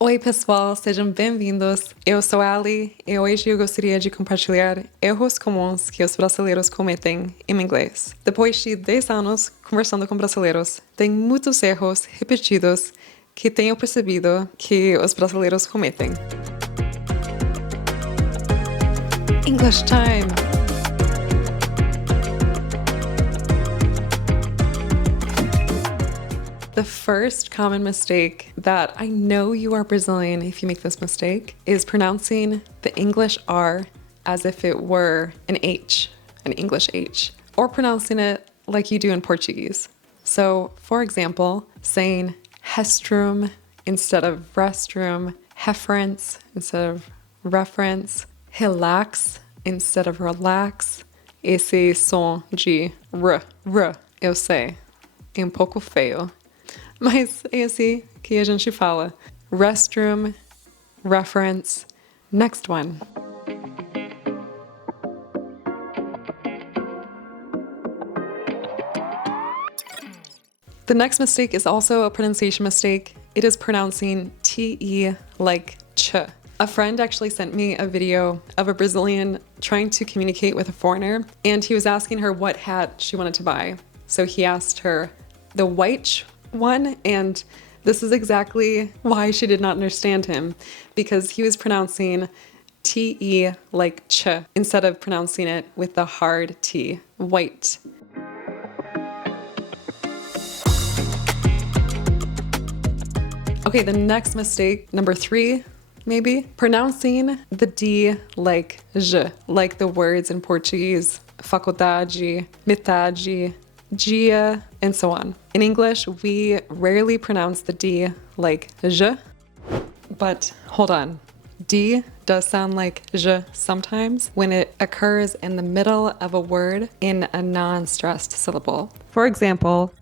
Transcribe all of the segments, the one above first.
Oi, pessoal, sejam bem-vindos. Eu sou a Ali e hoje eu gostaria de compartilhar erros comuns que os brasileiros cometem em inglês. Depois de 10 anos conversando com brasileiros, tem muitos erros repetidos que tenho percebido que os brasileiros cometem. English time! The first common mistake that I know you are Brazilian if you make this mistake is pronouncing the English R as if it were an H, an English H, or pronouncing it like you do in Portuguese. So, for example, saying restroom instead of restroom, reference instead of reference, relax instead of relax. Esse som de r, eu sei, é pouco feio. Mas é assim que a gente fala. Restroom, reference. Next one. The next mistake is also a pronunciation mistake. It is pronouncing T-E like ch. A friend actually sent me a video of a Brazilian trying to communicate with a foreigner, and he was asking her what hat she wanted to buy. So he asked her the white one, and this is exactly why she did not understand him, because he was pronouncing T-E like ch instead of pronouncing it with the hard T, white. Okay, the next mistake, number 3, maybe, pronouncing the D like j, like the words in Portuguese, faculdade, metade, dia, and so on. In English, we rarely pronounce the D like j, but hold on. D does sound like j sometimes when it occurs in the middle of a word in a non-stressed syllable. For example,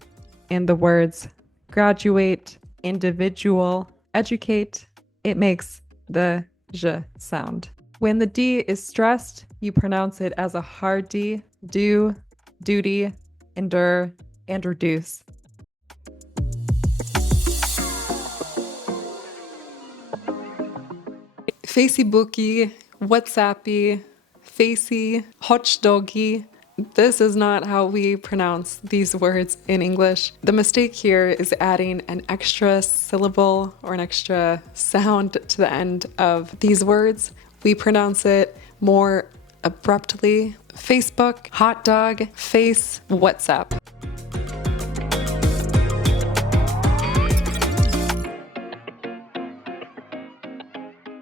in the words graduate, individual, educate, it makes the j sound. When the D is stressed, you pronounce it as a hard D, do, duty, endure, and reduce. Facebooky, WhatsAppy, Facey, hotdoggy. This is not how we pronounce these words in English. The mistake here is adding an extra syllable or an extra sound to the end of these words. We pronounce it more abruptly. Facebook, hot dog, face, WhatsApp.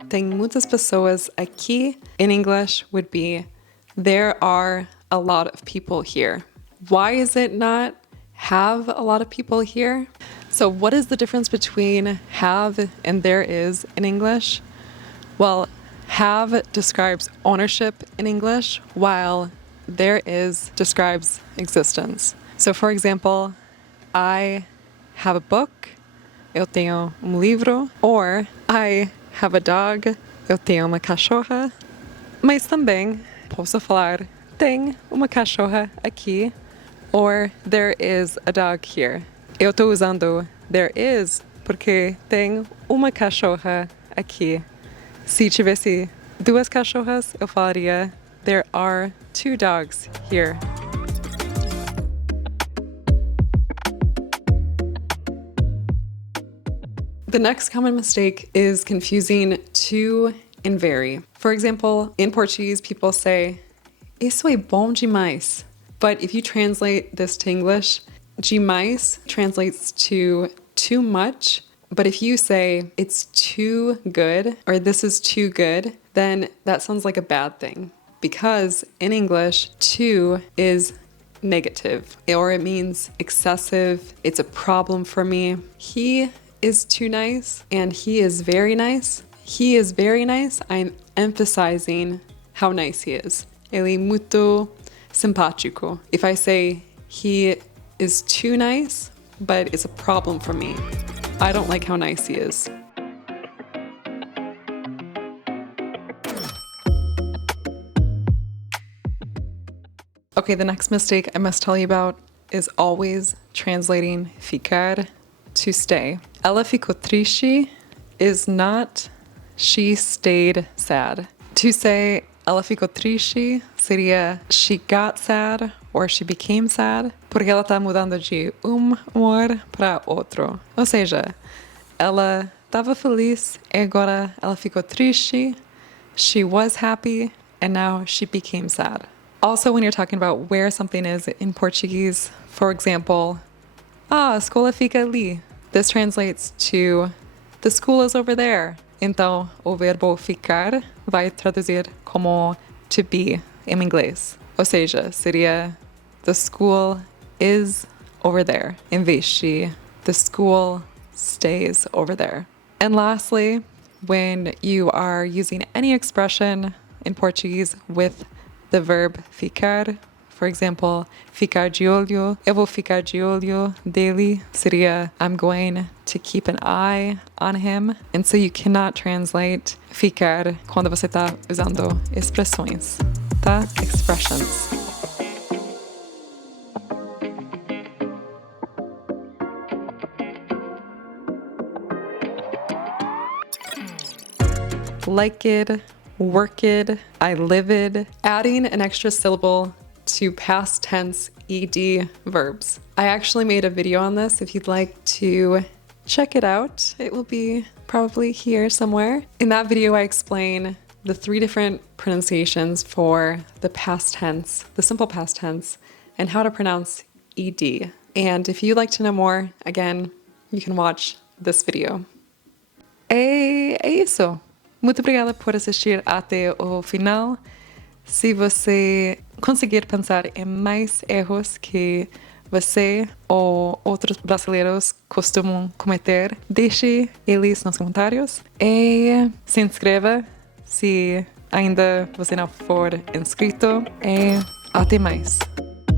Tem muitas pessoas aqui in English would be there are a lot of people here. Why is it not have a lot of people here? So what is the difference between have and there is in English? Well, have describes ownership in English, while there is describes existence. So for example, I have a book, eu tenho livro, or I have a dog, eu tenho uma cachorra. Mas também posso falar, tem uma cachorra aqui, or there is a dog here. Eu tô usando there is porque tem uma cachorra aqui. Se tivesse 2 cachorras, eu falaria there are 2 dogs here. The next common mistake is confusing to and very. For example, in Portuguese, people say, isso é bom demais. But if you translate this to English, demais translates to too much. But if you say it's too good or this is too good, then that sounds like a bad thing. Because in English, too is negative, or it means excessive. It's a problem for me. He is too nice and he is very nice. He is very nice. I'm emphasizing how nice he is. Ele é muito simpático. If I say he is too nice, but it's a problem for me, I don't like how nice he is. Okay, the next mistake I must tell you about is always translating ficar to stay. Ela ficou triste is not she stayed sad. To say ela ficou triste seria she got sad or she became sad, porque ela tá mudando de humor para outro. Ou seja, ela estava feliz e agora ela ficou triste. She was happy and now she became sad. Also, when you're talking about where something is in Portuguese, for example, a escola fica ali. This translates to the school is over there. Então, o verbo ficar vai traduzir como to be em inglês. Ou seja, seria the school is over there, em vez de the school stays over there. And lastly, when you are using any expression in Portuguese with the verb ficar, for example, ficar de olho, eu vou ficar de olho dele, seria I'm going to keep an eye on him. And so you cannot translate ficar quando você está usando expressões, tá? Expressions. Like it, work it, I live it, adding an extra syllable to past tense ed verbs. I actually made a video on this if you'd like to check it out. It will be probably here somewhere. In that video, I explain the 3 different pronunciations for the past tense, the simple past tense, and how to pronounce ed. And if you'd like to know more, again, you can watch this video. É isso. Muito obrigada por assistir até o final. Se você conseguir pensar em mais erros que você ou outros brasileiros costumam cometer, deixe eles nos comentários e se inscreva se ainda você não for inscrito. E até mais!